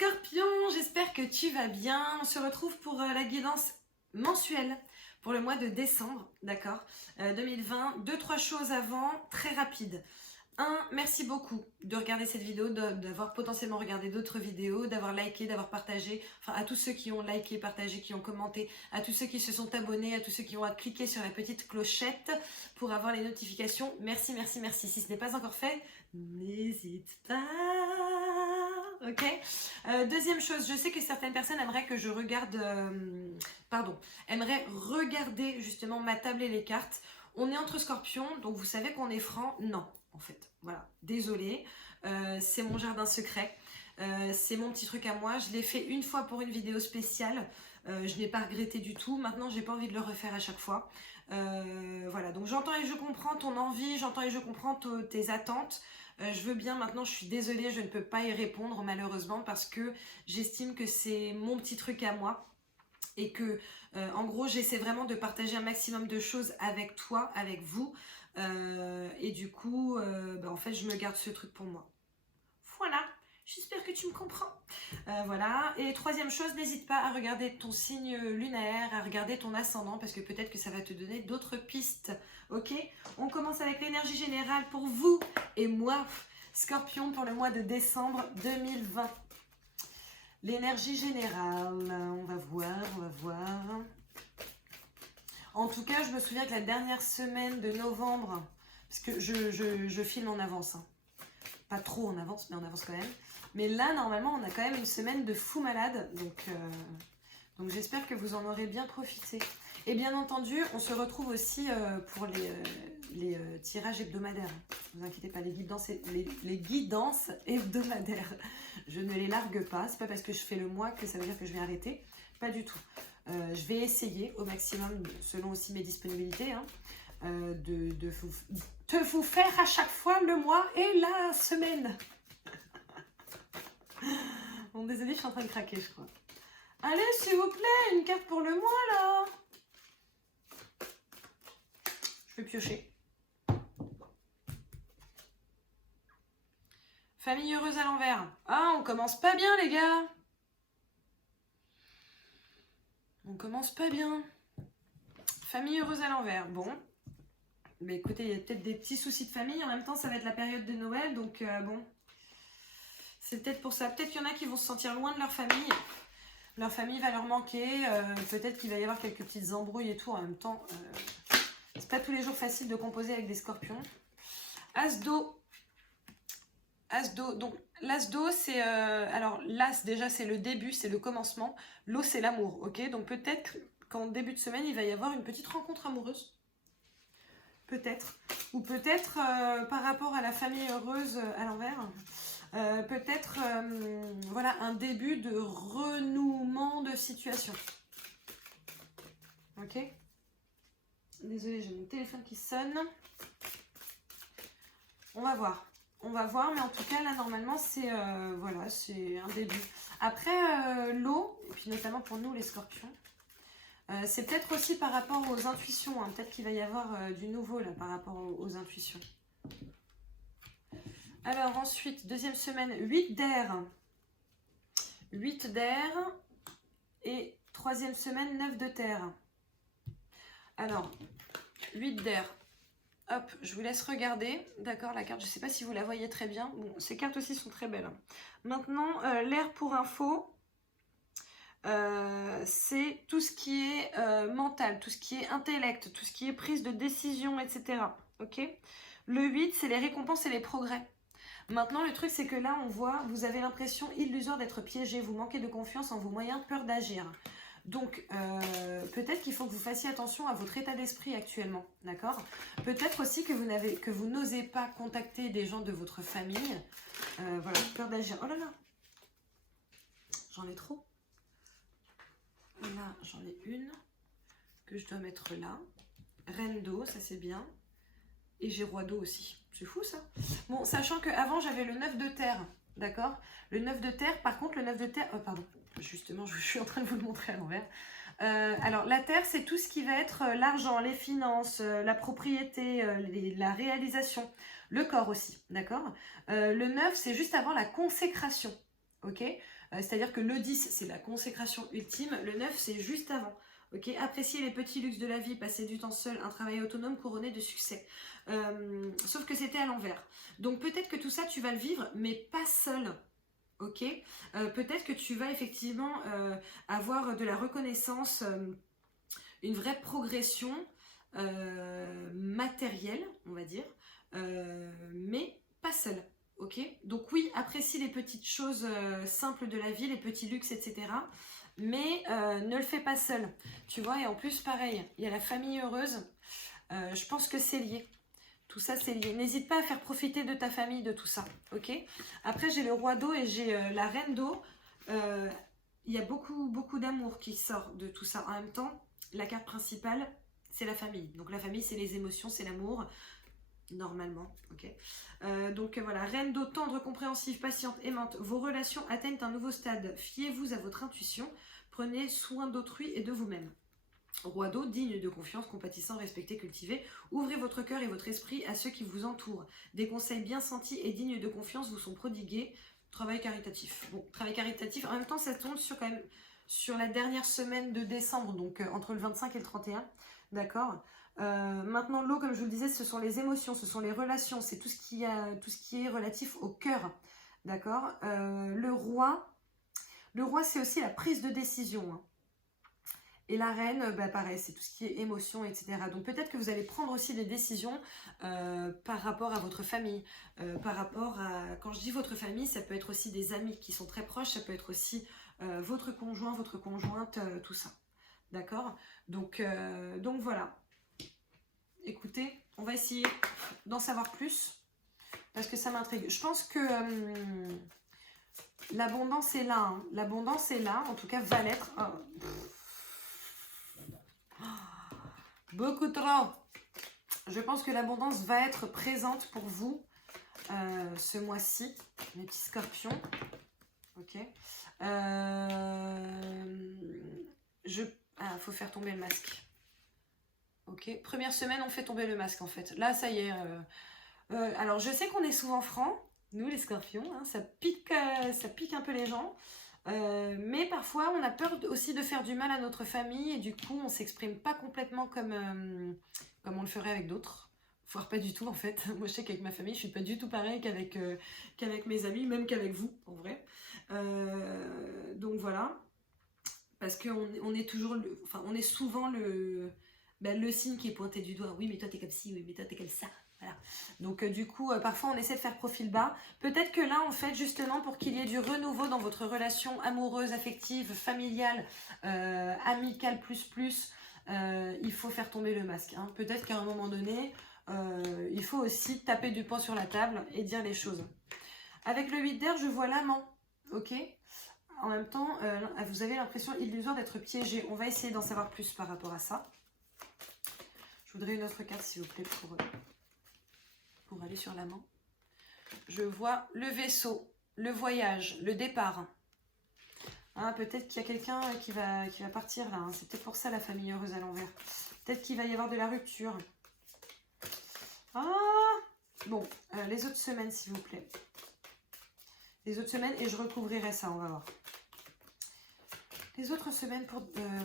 Scorpion, j'espère que tu vas bien. On se retrouve pour la guidance mensuelle pour le mois de décembre, d'accord, 2020. Deux, trois choses avant, très rapide. Merci beaucoup de regarder cette vidéo, d'avoir potentiellement regardé d'autres vidéos, d'avoir liké, d'avoir partagé, enfin à tous ceux qui ont liké, partagé, qui ont commenté, à tous ceux qui se sont abonnés, à tous ceux qui ont cliqué sur la petite clochette pour avoir les notifications. Merci, merci, merci. Si ce n'est pas encore fait, n'hésite pas. Ok. Deuxième chose, je sais que certaines personnes aimeraient que je regarde, aimeraient regarder justement ma table et les cartes. On est entre scorpions, donc vous savez qu'on est franc. Non, en fait, voilà, désolée, c'est mon jardin secret, c'est mon petit truc à moi. Je l'ai fait une fois pour une vidéo spéciale, je n'ai pas regretté du tout. Maintenant, j'ai pas envie de le refaire à chaque fois. Voilà, donc j'entends et je comprends ton envie, j'entends et je comprends tes attentes. Je veux bien, maintenant je suis désolée, je ne peux pas y répondre malheureusement parce que j'estime que c'est mon petit truc à moi et que en gros j'essaie vraiment de partager un maximum de choses avec toi, avec vous et du coup en fait je me garde ce truc pour moi. Voilà, j'espère que tu me comprends. Voilà, et troisième chose, n'hésite pas à regarder ton signe lunaire, à regarder ton ascendant parce que peut-être que ça va te donner d'autres pistes. Ok, on commence avec l'énergie générale pour vous et moi, Scorpion, pour le mois de décembre 2020. L'énergie générale, on va voir. En tout cas, je me souviens que la dernière semaine de novembre, parce que je filme en avance, hein. Pas trop en avance, mais en avance quand même. Mais là, normalement, on a quand même une semaine de fou malade, donc j'espère que vous en aurez bien profité. Et bien entendu, on se retrouve aussi pour les tirages hebdomadaires. Ne vous inquiétez pas, les guidances hebdomadaires. Je ne les largue pas. C'est pas parce que je fais le mois que ça veut dire que je vais arrêter. Pas du tout. Je vais essayer au maximum, selon aussi mes disponibilités, hein, de vous faire à chaque fois le mois et la semaine. Bon, désolé, je suis en train de craquer, je crois. Allez, s'il vous plaît, une carte pour le mois, là. Je vais piocher. Famille heureuse à l'envers. Ah, on commence pas bien, les gars. On commence pas bien. Famille heureuse à l'envers. Bon. Mais écoutez, il y a peut-être des petits soucis de famille. En même temps, ça va être la période de Noël. Donc, bon. C'est peut-être pour ça. Peut-être qu'il y en a qui vont se sentir loin de leur famille. Leur famille va leur manquer. Peut-être qu'il va y avoir quelques petites embrouilles et tout. En même temps, c'est pas tous les jours facile de composer avec des scorpions. As d'eau. As d'eau. Donc, l'as d'eau, c'est... alors, l'as, déjà, c'est le début, c'est le commencement. L'eau, c'est l'amour. Ok. Donc, peut-être qu'en début de semaine, il va y avoir une petite rencontre amoureuse. Peut-être. Ou peut-être par rapport à la famille heureuse à l'envers. Peut-être voilà, un début de renouement de situation. Ok. Désolée, j'ai mon téléphone qui sonne. On va voir. On va voir, mais en tout cas, là, normalement, c'est voilà, c'est un début. Après, l'eau, et puis notamment pour nous, les scorpions, c'est peut-être aussi par rapport aux intuitions. Hein. Peut-être qu'il va y avoir du nouveau, là, par rapport aux intuitions. Alors, ensuite, deuxième semaine, 8 d'air. 8 d'air. Et troisième semaine, 9 de terre. Alors, 8 d'air. Hop, je vous laisse regarder. D'accord, la carte, je ne sais pas si vous la voyez très bien. Bon, ces cartes aussi sont très belles. Maintenant, l'air pour info, c'est tout ce qui est mental, tout ce qui est intellect, tout ce qui est prise de décision, etc. Ok. Le 8, c'est les récompenses et les progrès. Maintenant, le truc, c'est que là, on voit, vous avez l'impression illusoire d'être piégé. Vous manquez de confiance en vos moyens, peur d'agir. Donc, peut-être qu'il faut que vous fassiez attention à votre état d'esprit actuellement, d'accord? Peut-être aussi que vous n'osez pas contacter des gens de votre famille. Voilà, peur d'agir. Oh là là! J'en ai trop. Là, j'en ai une que je dois mettre là. Reine d'eau, ça c'est bien. Et j'ai roi d'eau aussi. C'est fou ça. Bon, sachant qu'avant, j'avais le 9 de terre, d'accord? Le 9 de terre, par contre, le 9 de terre... Oh, pardon. Justement, je suis en train de vous le montrer à l'envers. Alors, la terre, c'est tout ce qui va être l'argent, les finances, la propriété, la réalisation, le corps aussi, d'accord? Le 9, c'est juste avant la consécration, ok? C'est-à-dire que le 10, c'est la consécration ultime, le 9, c'est juste avant. Ok, apprécier les petits luxes de la vie, passer du temps seul, un travail autonome couronné de succès. Sauf que c'était à l'envers. Donc peut-être que tout ça, tu vas le vivre, mais pas seul. Ok, peut-être que tu vas effectivement avoir de la reconnaissance, une vraie progression matérielle, on va dire, mais pas seul. Ok, donc oui, apprécie les petites choses simples de la vie, les petits luxes, etc. Mais ne le fais pas seul, tu vois. Et en plus, pareil, il y a la famille heureuse. Je pense que c'est lié. Tout ça, c'est lié. N'hésite pas à faire profiter de ta famille de tout ça, ok? Après, j'ai le roi d'eau et j'ai la reine d'eau. Il y a beaucoup d'amour qui sort de tout ça. En même temps, la carte principale, c'est la famille. Donc la famille, c'est les émotions, c'est l'amour. Normalement, ok. Donc voilà, reine d'eau tendre, compréhensive, patiente, aimante. Vos relations atteignent un nouveau stade. Fiez-vous à votre intuition. Prenez soin d'autrui et de vous-même. Roi d'eau, digne de confiance, compatissant, respecté, cultivé. Ouvrez votre cœur et votre esprit à ceux qui vous entourent. Des conseils bien sentis et dignes de confiance vous sont prodigués. Travail caritatif. Bon, travail caritatif, en même temps, ça tombe sur, quand même, sur la dernière semaine de décembre, donc entre le 25 et le 31. D'accord. Maintenant, l'eau, comme je vous le disais, ce sont les émotions, ce sont les relations, c'est tout ce qui est relatif au cœur. D'accord. Le roi, c'est aussi la prise de décision. Hein. Et la reine, bah pareil, c'est tout ce qui est émotion, etc. Donc peut-être que vous allez prendre aussi des décisions par rapport à votre famille. Par rapport à... Quand je dis votre famille, ça peut être aussi des amis qui sont très proches, ça peut être aussi votre conjoint, votre conjointe, tout ça. D'accord. Donc voilà. Écoutez, on va essayer d'en savoir plus parce que ça m'intrigue. Je pense que l'abondance est là. Hein. L'abondance est là, en tout cas va l'être. Beaucoup trop. Je pense que l'abondance va être présente pour vous ce mois-ci, mes petits scorpions. Ok. Faut faire tomber le masque. Ok, première semaine, on fait tomber le masque en fait. Là, ça y est. Alors, je sais qu'on est souvent francs, nous les scorpions, hein, ça pique un peu les gens. Mais parfois, on a peur aussi de faire du mal à notre famille et du coup, on s'exprime pas complètement comme on le ferait avec d'autres. Voire pas du tout en fait. Moi, je sais qu'avec ma famille, je suis pas du tout pareil qu'avec mes amis, même qu'avec vous, en vrai. Donc voilà. Parce qu'on est toujours, on est souvent le signe qui est pointé du doigt. Oui, mais toi, t'es comme ci, oui, mais toi, t'es comme ça. Voilà. Donc du coup, parfois, on essaie de faire profil bas. Peut-être que là, en fait, justement, pour qu'il y ait du renouveau dans votre relation amoureuse, affective, familiale, amicale, il faut faire tomber le masque. Hein. Peut-être qu'à un moment donné, il faut aussi taper du poing sur la table et dire les choses. Avec le 8 d'air, je vois l'amant. Ok ? En même temps, vous avez l'impression illusoire d'être piégé. On va essayer d'en savoir plus par rapport à ça. Je voudrais une autre carte, s'il vous plaît, pour aller sur l'amant. Je vois le vaisseau, le voyage, le départ. Hein, peut-être qu'il y a quelqu'un qui va partir là. Hein. C'est peut-être pour ça la famille heureuse à l'envers. Peut-être qu'il va y avoir de la rupture. Ah! Bon, les autres semaines, s'il vous plaît. Les autres semaines, et je recouvrirai ça, on va voir. Les autres semaines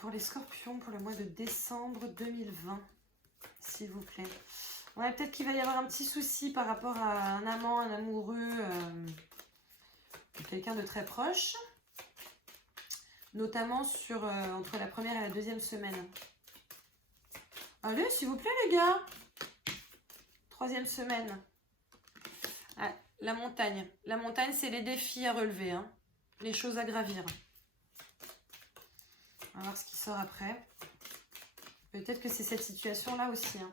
pour les scorpions pour le mois de décembre 2020, s'il vous plaît. Ouais, peut-être qu'il va y avoir un petit souci par rapport à un amant, un amoureux, quelqu'un de très proche. Notamment entre la première et la deuxième semaine. Allez, s'il vous plaît, les gars. Troisième semaine. Ah, la montagne. La montagne, c'est les défis à relever. Hein. Les choses à gravir. On va voir ce qui sort après. Peut-être que c'est cette situation-là aussi. Hein.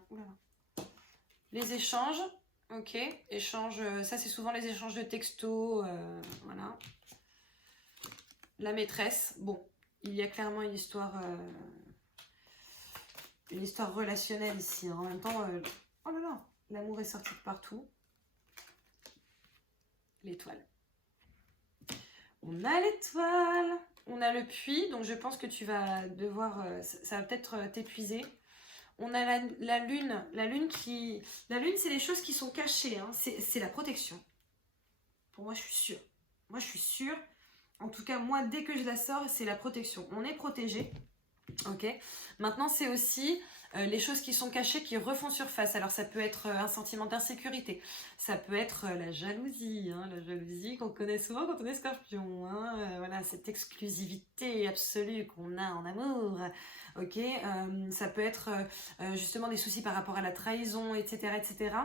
Les échanges. Ok. Échanges. Ça, c'est souvent les échanges de textos. Voilà. La maîtresse. Bon. Il y a clairement une histoire relationnelle ici. Hein. En même temps, oh là là. L'amour est sorti de partout. L'étoile. On a l'étoile. On a le puits, donc je pense que tu vas devoir... ça va peut-être t'épuiser. On a la lune. La lune, c'est les choses qui sont cachées. Hein. C'est la protection. Pour moi, je suis sûre. Moi, je suis sûre En tout cas, moi, dès que je la sors, c'est la protection. On est protégé. Ok. Maintenant, c'est aussi les choses qui sont cachées qui refont surface. Alors, ça peut être un sentiment d'insécurité. Ça peut être la jalousie. Hein, la jalousie qu'on connaît souvent quand on est scorpion. Hein, voilà, cette exclusivité absolue qu'on a en amour. Ok. Ça peut être justement des soucis par rapport à la trahison, etc., etc.,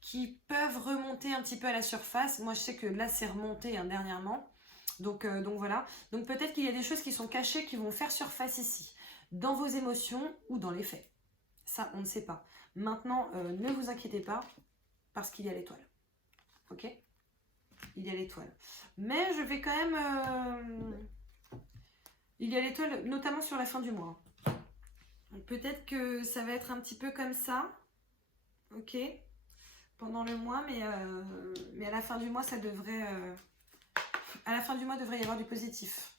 qui peuvent remonter un petit peu à la surface. Moi, je sais que là, c'est remonté hein, dernièrement. Donc voilà. Donc peut-être qu'il y a des choses qui sont cachées qui vont faire surface ici, dans vos émotions ou dans les faits. Ça, on ne sait pas. Maintenant, ne vous inquiétez pas, parce qu'il y a l'étoile. Ok? Il y a l'étoile. Mais je vais quand même... il y a l'étoile, notamment sur la fin du mois. Peut-être que ça va être un petit peu comme ça. Ok? Pendant le mois, mais à la fin du mois, ça devrait... à la fin du mois, il devrait y avoir du positif.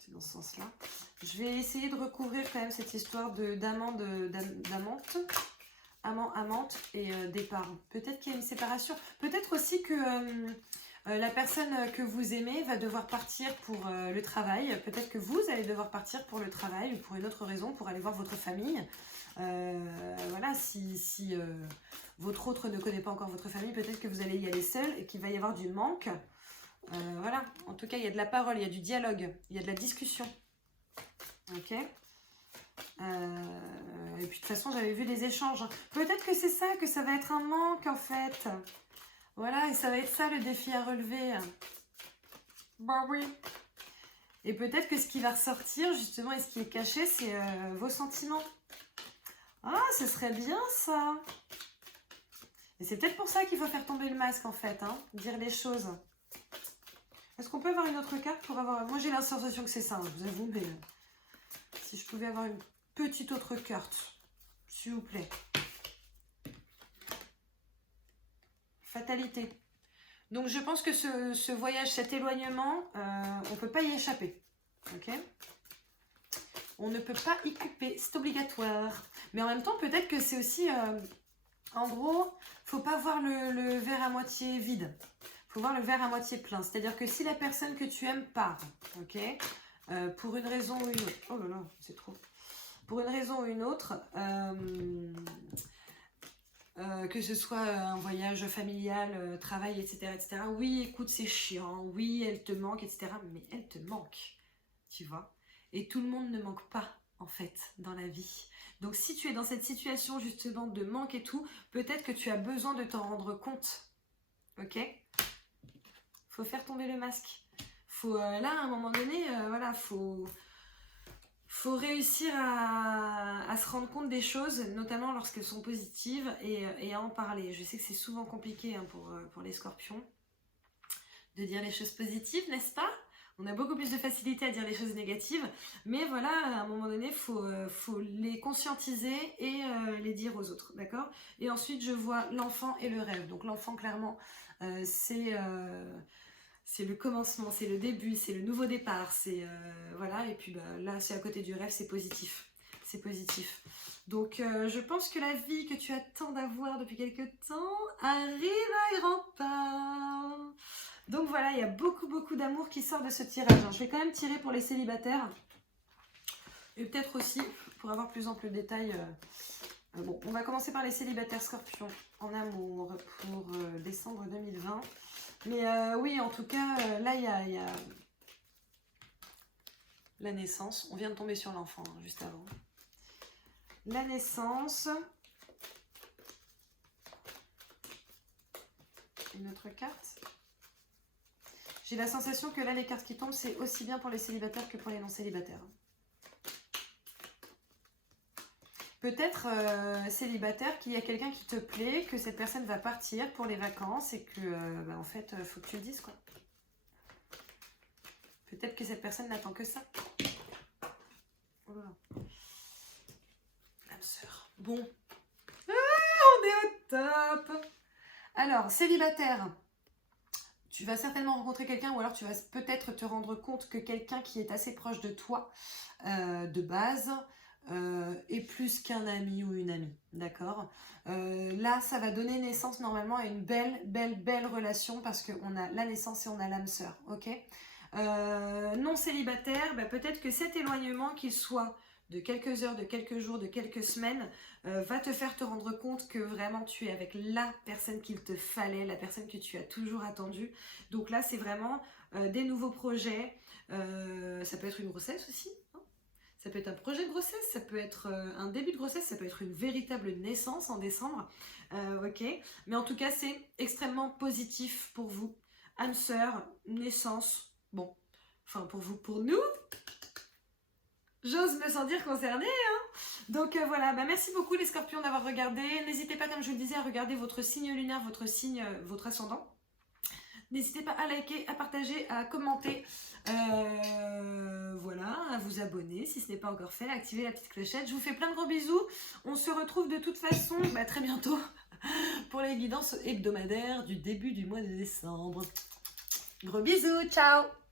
C'est dans ce sens-là. Je vais essayer de recouvrir quand même cette histoire d'amante, amante et départ. Peut-être qu'il y a une séparation. Peut-être aussi que la personne que vous aimez va devoir partir pour le travail. Peut-être que vous allez devoir partir pour le travail ou pour une autre raison, pour aller voir votre famille. Voilà, si votre autre ne connaît pas encore votre famille, peut-être que vous allez y aller seul et qu'il va y avoir du manque. Voilà, en tout cas, il y a de la parole, il y a du dialogue, il y a de la discussion. Ok. Et puis de toute façon, j'avais vu des échanges. Peut-être que c'est ça, que ça va être un manque en fait. Voilà, et ça va être ça le défi à relever. Bah oui. Et peut-être que ce qui va ressortir justement et ce qui est caché, c'est vos sentiments. Ah, ce serait bien ça. Et c'est peut-être pour ça qu'il faut faire tomber le masque en fait, hein, dire les choses. Est-ce qu'on peut avoir une autre carte pour avoir... Moi j'ai la sensation que c'est ça, hein, je vous avoue, mais si je pouvais avoir une petite autre carte, s'il vous plaît. Fatalité. Donc je pense que ce voyage, cet éloignement, on ne peut pas y échapper. Ok ? On ne peut pas y couper, c'est obligatoire. Mais en même temps, peut-être que c'est aussi... en gros, faut pas voir le verre à moitié vide. Faut voir le verre à moitié plein. C'est-à-dire que si la personne que tu aimes part, ok, pour une raison ou une autre, oh là là, c'est trop. Pour une raison ou une autre, que ce soit un voyage familial, travail, etc., etc. Oui, écoute, c'est chiant. Oui, elle te manque, etc. Mais elle te manque, tu vois. Et tout le monde ne manque pas, en fait, dans la vie. Donc, si tu es dans cette situation, justement, de manque et tout, peut-être que tu as besoin de t'en rendre compte. Ok ? Faut faire tomber le masque. Faut, là, à un moment donné, voilà, faut réussir à se rendre compte des choses, notamment lorsqu'elles sont positives, et à en parler. Je sais que c'est souvent compliqué hein, pour les scorpions de dire les choses positives, n'est-ce pas ? On a beaucoup plus de facilité à dire les choses négatives, mais voilà, à un moment donné, faut les conscientiser et les dire aux autres, d'accord ? Et ensuite, je vois l'enfant et le rêve. Donc l'enfant, clairement, c'est le commencement, c'est le début, c'est le nouveau départ, c'est voilà. Et puis bah, là, c'est à côté du rêve, c'est positif, c'est positif. Donc je pense que la vie que tu attends d'avoir depuis quelque temps arrive à grands pas. Donc voilà, il y a beaucoup d'amour qui sort de ce tirage. Je vais quand même tirer pour les célibataires. Et peut-être aussi, pour avoir plus ample détail, bon, on va commencer par les célibataires scorpions en amour pour décembre 2020. Mais oui, en tout cas, là, il y a la naissance. On vient de tomber sur l'enfant, hein, juste avant. La naissance. Une autre carte. J'ai la sensation que là, les cartes qui tombent, c'est aussi bien pour les célibataires que pour les non-célibataires. Peut-être célibataire, qu'il y a quelqu'un qui te plaît, que cette personne va partir pour les vacances et que, bah, en fait, faut que tu le dises, quoi. Peut-être que cette personne n'attend que ça. Oh là là. Âme sœur. Bon. Ah, on est au top. Alors, célibataire. Tu vas certainement rencontrer quelqu'un ou alors tu vas peut-être te rendre compte que quelqu'un qui est assez proche de toi, de base, est plus qu'un ami ou une amie, d'accord? Là, ça va donner naissance normalement à une belle relation parce qu'on a la naissance et on a l'âme sœur, ok? Non célibataire, bah, peut-être que cet éloignement, qu'il soit de quelques heures, de quelques jours, de quelques semaines, va te faire te rendre compte que vraiment tu es avec la personne qu'il te fallait, la personne que tu as toujours attendue. Donc là, c'est vraiment des nouveaux projets. Ça peut être une grossesse aussi, hein. Ça peut être un projet de grossesse, ça peut être un début de grossesse, ça peut être une véritable naissance en décembre. Ok, mais en tout cas, c'est extrêmement positif pour vous. Âme sœur, naissance, bon, enfin pour vous, pour nous, j'ose me sentir concernée, hein. Donc voilà, bah, merci beaucoup les scorpions d'avoir regardé. N'hésitez pas, comme je vous le disais, à regarder votre signe lunaire, votre signe, votre ascendant. N'hésitez pas à liker, à partager, à commenter, voilà, à vous abonner si ce n'est pas encore fait, à activer la petite clochette. Je vous fais plein de gros bisous. On se retrouve de toute façon très bientôt pour les guidances hebdomadaires du début du mois de décembre. Gros bisous, ciao!